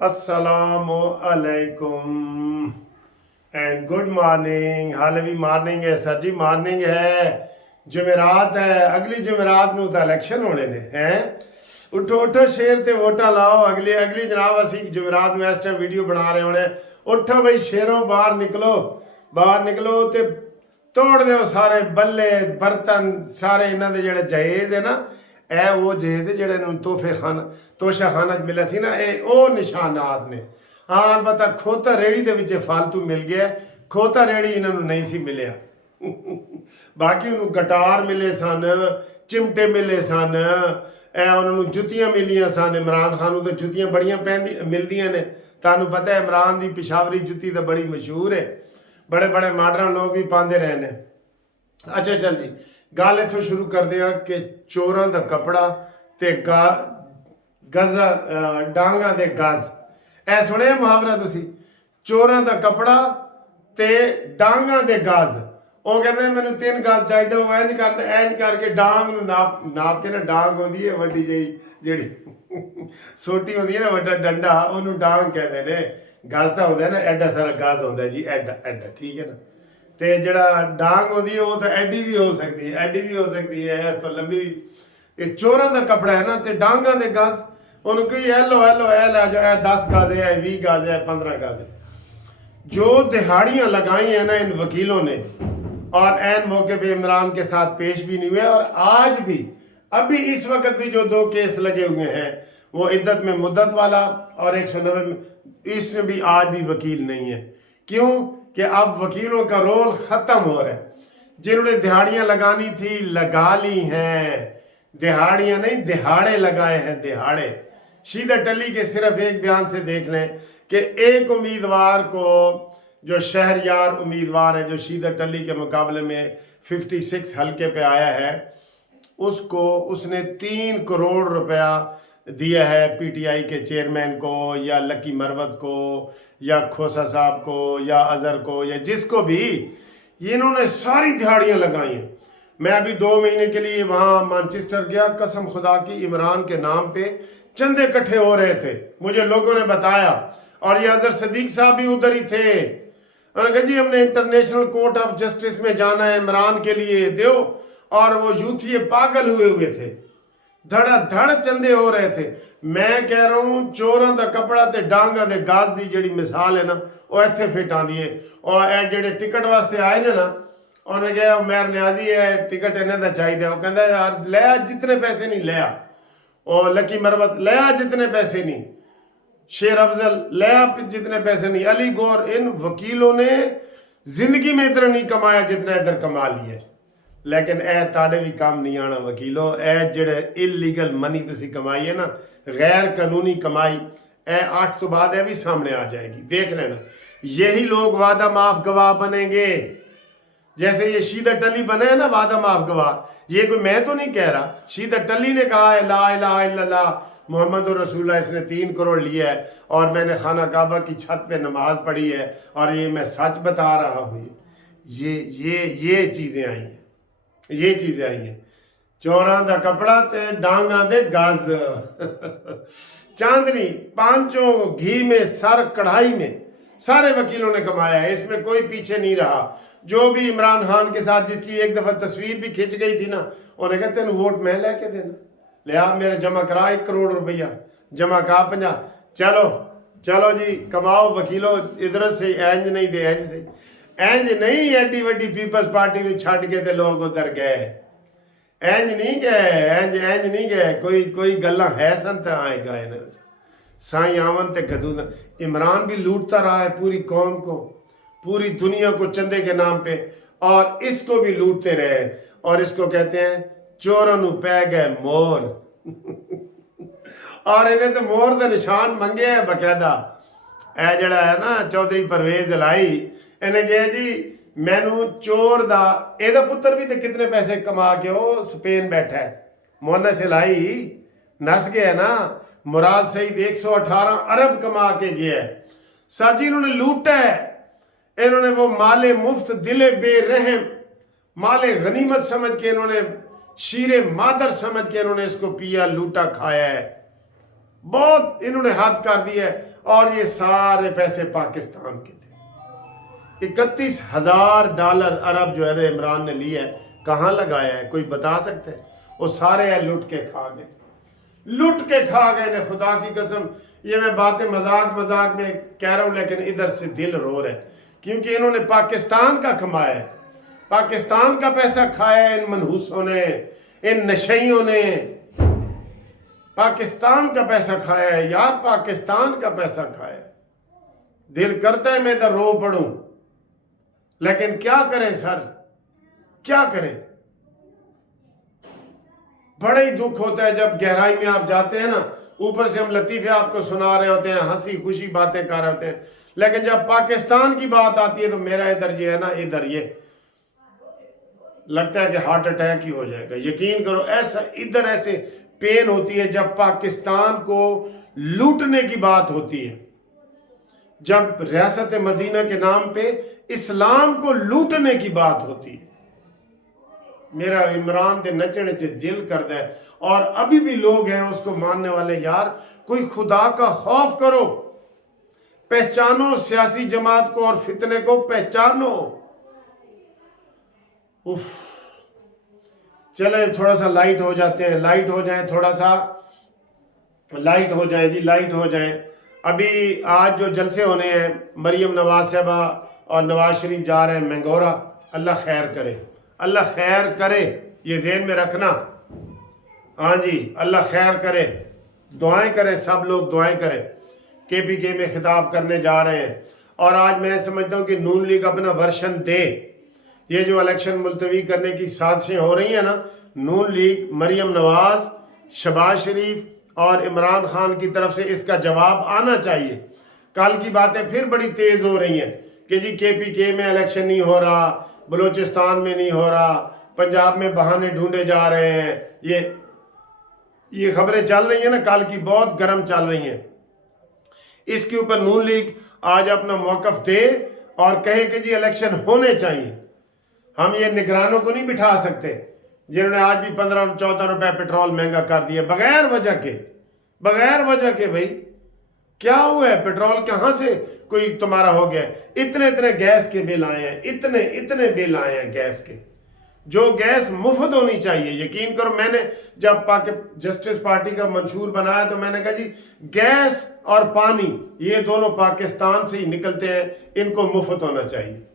अस्सलामु अलैकुम and good morning. हाल भी मॉर्निंग है सर जी, मॉर्निंग है। जुमेरात है, अगली जुमेरात ਨੂੰ ਤਾਂ ਇਲੈਕਸ਼ਨ ਹੋਣੇ ਨੇ हैं। उठो उठो शेर ते वोटा लाओ। अगली जनाब असी जुमेरात में इस टाइम वीडियो बना रहे होने। उठो बई शेरों, बाहर निकलो ते तोड़ दो सारे बल्ले बर्तन सारे इन्हों के जोड़े जहेज है ना, ਇਹ ਉਹ ਜਹੇਜ਼ ਜਿਹੜੇ ਨੂੰ ਤੋਸ਼ਾ ਖਾਨਾ 'ਚ ਮਿਲਿਆ ਸੀ ਨਾ, ਇਹ ਉਹ ਨਿਸ਼ਾਨਾਤ ਨੇ। ਹਾਂ ਪਤਾ ਖੋਤਾ ਰੇੜੀ ਦੇ ਵਿੱਚ ਫਾਲਤੂ ਮਿਲ ਗਿਆ, ਖੋਤਾ ਰੇੜੀ ਇਹਨਾਂ ਨੂੰ ਨਹੀਂ ਸੀ ਮਿਲਿਆ। ਬਾਕੀ ਉਹਨੂੰ ਗਟਾਰ ਮਿਲੇ ਸਨ, ਚਿਮਟੇ ਮਿਲੇ ਸਨ, ਇਹ ਉਹਨਾਂ ਨੂੰ ਜੁੱਤੀਆਂ ਮਿਲੀਆਂ ਸਨ। ਇਮਰਾਨ ਖਾਨ ਨੂੰ ਤਾਂ ਜੁੱਤੀਆਂ ਬੜੀਆਂ ਮਿਲਦੀਆਂ ਨੇ। ਤੁਹਾਨੂੰ ਪਤਾ ਹੈ ਇਮਰਾਨ ਦੀ ਪਿਸ਼ਾਵਰੀ ਜੁੱਤੀ ਤਾਂ ਬੜੀ ਮਸ਼ਹੂਰ ਹੈ, ਬੜੇ ਬੜੇ ਮਾਡਰਨ ਲੋਕ ਵੀ ਪਾਉਂਦੇ ਰਹੇ ਨੇ। ਅੱਛਾ ਚੱਲ ਜੀ, ਗੱਲ ਇੱਥੋਂ ਸ਼ੁਰੂ ਕਰਦੇ ਹਾਂ ਕਿ ਚੋਰਾਂ ਦਾ ਕੱਪੜਾ ਤੇ ਡਾਂਗਾਂ ਦੇ ਗਜ਼। ਇਹ ਸੁਣਿਆ ਮੁਹਾਵਰਾ ਤੁਸੀਂ? ਚੋਰਾਂ ਦਾ ਕੱਪੜਾ ਤੇ ਡਾਂਗਾਂ ਦੇ ਗਜ਼। ਉਹ ਕਹਿੰਦੇ ਮੈਨੂੰ 3 ਗਜ਼ ਚਾਹੀਦਾ, ਉਹ ਇੰਝ ਕਰਦੇ, ਇੰਝ ਕਰਕੇ ਡਾਂਗ ਨੂੰ ਨਾਪ ਕੇ ਨਾ, ਡਾਂਗ ਹੁੰਦੀ ਹੈ ਵੱਡੀ ਜਿਹੀ ਜਿਹੜੀ ਛੋਟੀ ਹੁੰਦੀ ਹੈ ਨਾ, ਵੱਡਾ ਡੰਡਾ, ਉਹਨੂੰ ਡਾਂਗ ਕਹਿੰਦੇ ਨੇ। ਗਜ਼ ਤਾਂ ਹੁੰਦਾ ਨਾ ਐਡਾ ਸਾਰਾ ਗਜ਼ ਹੁੰਦਾ ਜੀ, ਐਡਾ ਠੀਕ ਹੈ ਨਾ। ਤੇ ਜਿਹੜਾ ਡਾਂਗ ਹੁੰਦੀ ਹੈ ਉਹ ਤਾਂ ਐਡੀ ਵੀ ਹੋ ਸਕਦੀ ਹੈ, ਇਸ ਤੋਂ ਲੰਬੀ ਵੀ। ਇਹ ਚੋਰਾਂ ਦਾ ਕੱਪੜਾ ਹੈ ਨਾ, ਤੇ ਡਾਂਗਾਂ ਦੇ ਗਜ਼। ਉਹਨੂੰ ਕਹੀ ਇਹ ਲੈ ਜਾਓ, ਇਹ 10 ਗਜ਼ है, 20 गज है, 15 गज है। जो दिहाड़ियाँ लगाई हैं ना इन वकीलों ने, और ऐन मौके पे इमरान के साथ पेश भी नहीं हुए, और आज भी अभी इस वक्त भी जो 2 केस लगे हुए हैं, वो इद्दत में मुद्दत वाला और 190 में, इसमें भी आज भी वकील नहीं है। क्यों कि अब वकीलों का रोल ख़त्म हो रहा है। जिन्होंने दिहाड़ियाँ लगानी थी लगा ली हैं, दिहाड़ियाँ नहीं दिहाड़े लगाए हैं, दिहाड़े। शीदा टली के सिर्फ एक बयान से देख लें कि एक उम्मीदवार को, जो शहरयार उम्मीदवार है जो शीदा टली के मुकाबले में 56 हल्के पे आया है, उसने 3 करोड़ रुपया दिया है पीटीआई के चेयरमैन को, या लकी मरवत को, या खोसा साहब को, या अजहर को, या जिसको भी। ये इन्होंने सारी दिहाड़ियाँ लगाई हैं। मैं अभी 2 महीने के लिए वहाँ मैनचेस्टर गया, कसम खुदा की इमरान के नाम पे चंदे इकट्ठे हो रहे थे, मुझे लोगों ने बताया। और ये अजहर सदीक साहब भी उधर ही थे। उन्होंने कहा जी हमने इंटरनेशनल कोर्ट ऑफ जस्टिस में जाना है इमरान के लिए, दो। और वो यूथ ये पागल हुए थे, धड़ चंदे हो रहे थे। मैं कह रहा हूँ चोरों का कपड़ा ते डांगा दे गाज की जी मिसाल है ना, वो इत्थे फिट आती है। और ए जेडे टिकट वास्ते आए ने ना, उन्होंने कहा मेयर न्याजी है टिकट इन्हें का चाहिए। वो कहता यार लिया जितने पैसे नहीं लिया, और लकी मरवत लिया जितने पैसे नहीं, शेर अफजल लिया जितने पैसे नहीं, अली गौर, इन वकीलों ने जिंदगी में इतना नहीं कमाया जितना इधर कमा लिया। लेकिन ए ताड़े भी काम नहीं आना वकीलों। ए जेड़े इलीगल मनी तुसी कमाई है ना, गैर कानूनी कमाई, ए 8 तो बाद भी सामने आ जाएगी, देख लेना। यही लोग वादा माफ गवाह बनेंगे, जैसे ये शीदा टली बने हैं ना वादा माफ गवाह। ये कोई मैं तो नहीं कह रहा, शीदा टली ने कहा है ला इलाहा इल्लल्लाह मोहम्मद रसूलुल्लाह, इसने 3 करोड़ लिया है, और मैंने खाना काबा की छत पे नमाज पढ़ी है, और ये मैं सच बता रहा हूँ। ये चीज़ें आई हैं, ये चीज़ें आई हैं। चोरां दा कपड़ा ते डांगा दे गज। चांदनी 5 घी में सर कढ़ाई में सारे वकीलों ने कमाया है, इसमें कोई पीछे नहीं रहा। जो भी इमरान खान के साथ जिसकी एक दफ़ा तस्वीर भी खिंच गई थी ना, उन्हें कहते हैं वोट मैं लेके देना, लिया मेरे जमा करा 1 करोड़ रुपया, जमा करा 50। चलो जी कमाओ वकीलों, इधर से इंज नहीं दे इंज से इंज नहीं। एडी वड्डी पीपल्स पार्टी ਨੂੰ ਛੱਡ के ते लोग उधर गए, इंज नहीं गए। कोई गल्ला है सन तो आए गए ना। साई आवन ते गदू। इमरान भी लूटता रहा है पूरी कौम को, पूरी दुनिया को चंदे के नाम पे, और इसको भी लूटते रहे। और इसको कहते हैं चोरों नू पै गए मोर। और इन्हें तो मोर का निशान मंगे है बकायदा। ए जड़ा है ना चौधरी परवेज लाई, इन्हें कहा जी मैनू चोर दा, एदा पुत्र भी तो कितने पैसे कमा के वो स्पेन बैठा है, मोहन सिलाई नस गया ना। मुराद सईद 118 अरब कमा के गया है। सर जी इन्होंने लूटा है, इन्होंने वो माले मुफ्त दिले बेरहम माले गनीमत समझ के, इन्होंने शीरे मादर समझ के इन्होंने इसको पिया, लूटा, खाया है। बहुत इन्होंने हद कर दी है। और ये सारे पैसे पाकिस्तान के थे। $31,000 अरब जो है ना इमरान ने लिया है, कहाँ लगाया है, कोई बता सकते हैं? वो सारे लुट के खा गए, लुट के खा गए ने, खुदा की कसम। ये मैं बातें मजाक मजाक में कह रहा हूँ, लेकिन इधर से दिल रो रहा है, क्योंकि इन्होंने पाकिस्तान का कमाया है, पाकिस्तान का पैसा खाया है इन मनहूसों ने, इन नशइयों ने पाकिस्तान का पैसा खाया है यार, पाकिस्तान का पैसा खाया है। दिल करता है मैं इधर रो पड़ूं, लेकिन क्या करें सर, क्या करें। बड़ा ही दुख होता है जब गहराई में आप जाते हैं ना। ऊपर से हम लतीफे आपको सुना रहे होते हैं, हंसी खुशी बातें कर रहे होते हैं, लेकिन जब पाकिस्तान की बात आती है तो मेरा इधर ये है ना, इधर ये लगता है कि हार्ट अटैक ही हो जाएगा। यकीन करो, ऐसा इधर ऐसे पेन होती है जब पाकिस्तान को लूटने की बात होती है, जब रियासत मदीना के नाम पे इस्लाम को लूटने की बात होती है। मेरा इमरान के नचने से दिल करता है। और अभी भी लोग हैं उसको मानने वाले। यार कोई खुदा का खौफ करो, पहचानो सियासी जमात को और फितने को पहचानो। उफ, चले थोड़ा सा लाइट हो जाते हैं, लाइट हो जाए, थोड़ा सा लाइट हो जाए जी, लाइट हो जाए। अभी आज जो जलसे होने हैं, मरियम नवाज साहबा और नवाज शरीफ जा रहे हैं मैंगोरा। अल्लाह खैर करे, अल्लाह खैर करे, ये ज़हन में रखना। हाँ जी, अल्लाह खैर करे, दुआएं करें, सब लोग दुआएं करें। KPK में खिताब करने जा रहे हैं। और आज मैं समझता हूँ कि नून लीग अपना वर्शन दे। ये जो इलेक्शन मुलतवी करने की साजिशें हो रही हैं ना, नून लीग, मरियम नवाज, शहबाज शरीफ और इमरान खान की तरफ से इसका जवाब आना चाहिए। कल की बातें फिर बड़ी तेज़ हो रही हैं कि जी KPK में इलेक्शन नहीं हो रहा, बलूचिस्तान में नहीं हो रहा, पंजाब में बहाने ढूंढे जा रहे हैं। ये खबरें चल रही हैं ना, कल की बहुत गर्म चल रही हैं। इसके ऊपर नून लीग आज अपना मौक़िफ़ दे और कहे कि जी इलेक्शन होने चाहिए। हम ये निगरानों को नहीं बिठा सकते जिन्होंने आज भी 15-14 रुपए पेट्रोल महंगा कर दिया बगैर वजह के, बगैर वजह के। भाई क्या हुआ है, पेट्रोल कहाँ से कोई तुम्हारा हो गया? इतने इतने गैस के बिल आए हैं, इतने इतने बिल आए हैं गैस के, जो गैस मुफ्त होनी चाहिए। यकीन करो, मैंने जब जस्टिस पार्टी का मंशूर बनाया तो मैंने कहा जी गैस और पानी ये दोनों पाकिस्तान से ही निकलते हैं, इनको मुफ्त होना चाहिए।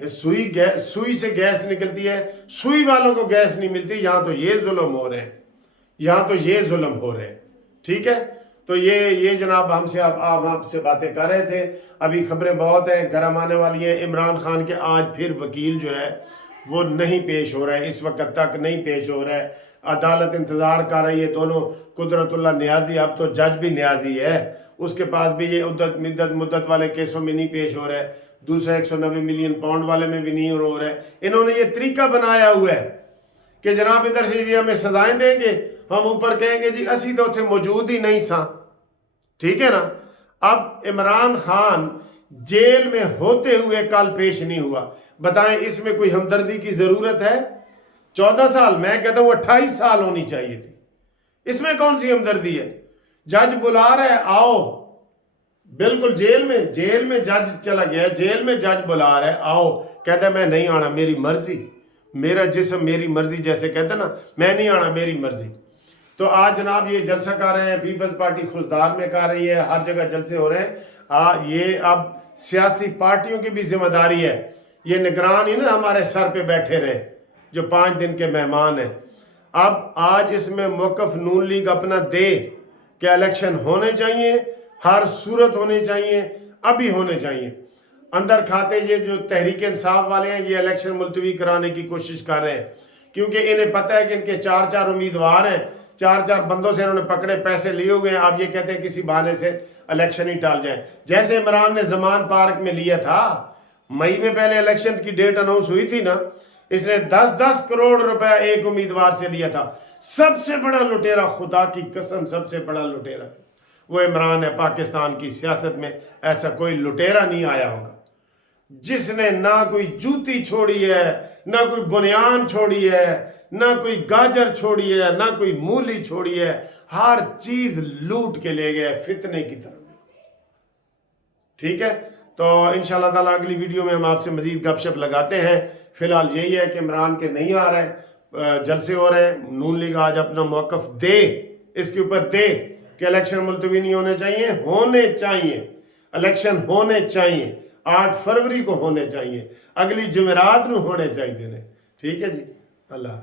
सुई से गैस निकलती है, सुई वालों को गैस नहीं मिलती। यहाँ तो ये जुल्म हो रहे हैं, यहाँ तो ये जुल्म हो रहे हैं। ठीक है, तो ये जनाब हमसे आप आपसे बातें कर रहे थे। अभी खबरें बहुत हैं, गर्म आने वाली हैं। इमरान खान के आज फिर वकील जो है वो नहीं पेश हो रहा है, इस वक्त तक नहीं पेश हो रहा है। अदालत इंतज़ार कर रही है। दोनों कुदरतुल्लाह न्याजी, अब तो जज भी न्याजी है, उसके पास भी ये मुद्दत वाले केसों में नहीं पेश हो रहा है। दूसरा 190 मिलियन पाउंड वाले में भी नहीं हो रहा है। इन्होंने ये तरीका बनाया हुआ है कि जनाब इधर से जी हमें सजाएं देंगे, हम ऊपर कहेंगे जी असी तो उसे मौजूद ही नहीं सा। ठीक है ना। अब इमरान खान जेल में होते हुए कल पेश नहीं हुआ, बताएं इसमें कोई हमदर्दी की जरूरत है? 14 साल, मैं कहता हूं 28 साल होनी चाहिए थी। इसमें कौन सी हमदर्दी है? जज बुला रहा है, आओ। बिल्कुल जेल में जज चला गया, जेल में जज बुला रहा है, आओ। कहता है मैं नहीं आना, मेरी मर्जी, मेरा जिस्म मेरी मर्जी, जैसे कहते ना, मैं नहीं आना, मेरी मर्जी। तो आज जनाब ये जलसा कर रहे हैं, पीपल्स पार्टी खुशदार में कर रही है, हर जगह जलसे हो रहे हैं। ये अब सियासी पार्टियों की भी जिम्मेदारी है, ये निगरान ही ना हमारे सर पे बैठे रहे जो 5 दिन के मेहमान हैं। अब आज इसमें मौक़िफ़ नून लीग अपना दे कि इलेक्शन होने चाहिए, हर सूरत होनी चाहिए, अभी होने चाहिए। अंदर खाते ये जो तहरीक इंसाफ वाले हैं ये इलेक्शन मुलतवी कराने की कोशिश कर रहे हैं, क्योंकि इन्हें पता है कि इनके 4-4 उम्मीदवार हैं, 4-4 बंदों से इन्होंने पकड़े, पैसे लिए हुए हैं। अब ये कहते हैं किसी बहाने से इलेक्शन ही टाल जाए। जैसे इमरान ने जमान पार्क में लिया था, मई में पहले इलेक्शन की डेट अनाउंस हुई थी ना, इसने 10-10 करोड़ रुपया एक उम्मीदवार से लिया था। सबसे बड़ा लुटेरा, खुदा की कसम सबसे बड़ा लुटेरा वो इमरान है। पाकिस्तान की सियासत में ऐसा कोई लुटेरा नहीं आया होगा। जिसने ना कोई जूती छोड़ी है, ना कोई बुनियान छोड़ी है, ना कोई गाजर छोड़ी है, ना कोई मूली छोड़ी है, हर चीज लूट के ले गया फितने की तरफ। ठीक है, तो इंशाल्लाह ताला अगली वीडियो में हम आपसे मजीद गपशप लगाते हैं। फिलहाल यही है कि इमरान के नहीं आ रहे, जलसे हो रहे हैं, नून लीग आज अपना मौकफ दे, इसके ऊपर दे कि इलेक्शन मुलतवी नहीं होने चाहिए, होने चाहिए, इलेक्शन होने चाहिए, 8 फरवरी को होने चाहिए, अगली जुमेरात को होने चाहिए। ठीक है जी, अल्लाह।